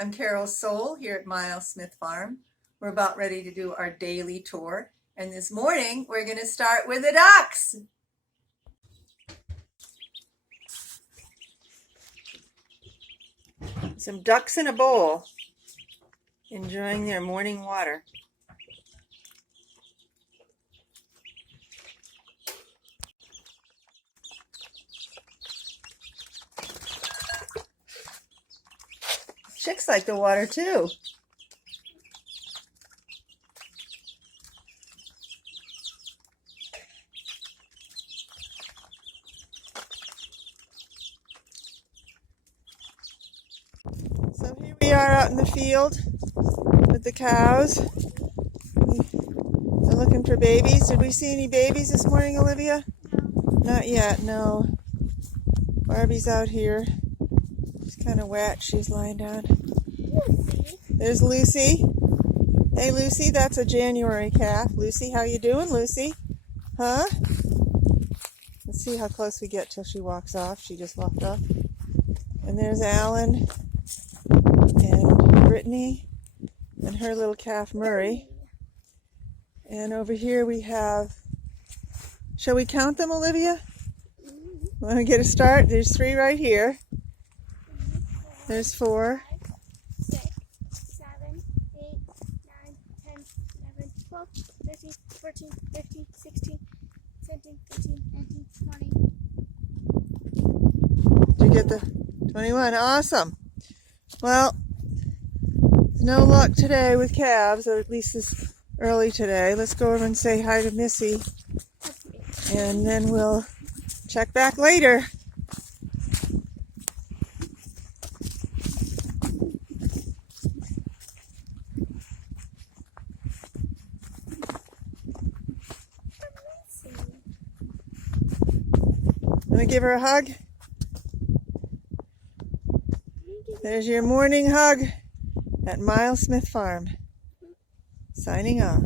I'm Carol Soul here at Miles Smith Farm. We're about ready to do our daily tour, and this morning we're going to start with the ducks. Some ducks in a bowl, enjoying their morning water. Chicks like the water too. So here we are out in the field with the cows. They're looking for babies. Did we see any babies this morning, Olivia? No. Not yet, no. Barbie's out here. She's kind of wet. She's lying down. Lucy. There's Lucy. Hey, Lucy, that's a January calf. Lucy, how you doing, Lucy? Huh? Let's see how close we get till she walks off. She just walked off. And there's Alan and Brittany and her little calf Murray. And over here we have, shall we count them, Olivia? Want to get a start? There's 3 right here. There's 4. 5, 6, 7, 8, 9, 10, 11, 12, 13, 14, 15, 16, 17, 18, 19, 20. Did you get the 21? Awesome. Well, no luck today with calves, or at least this early today. Let's go over and say hi to Missy, and then we'll check back later. Want to give her a hug? There's your morning hug at Miles Smith Farm. Signing off.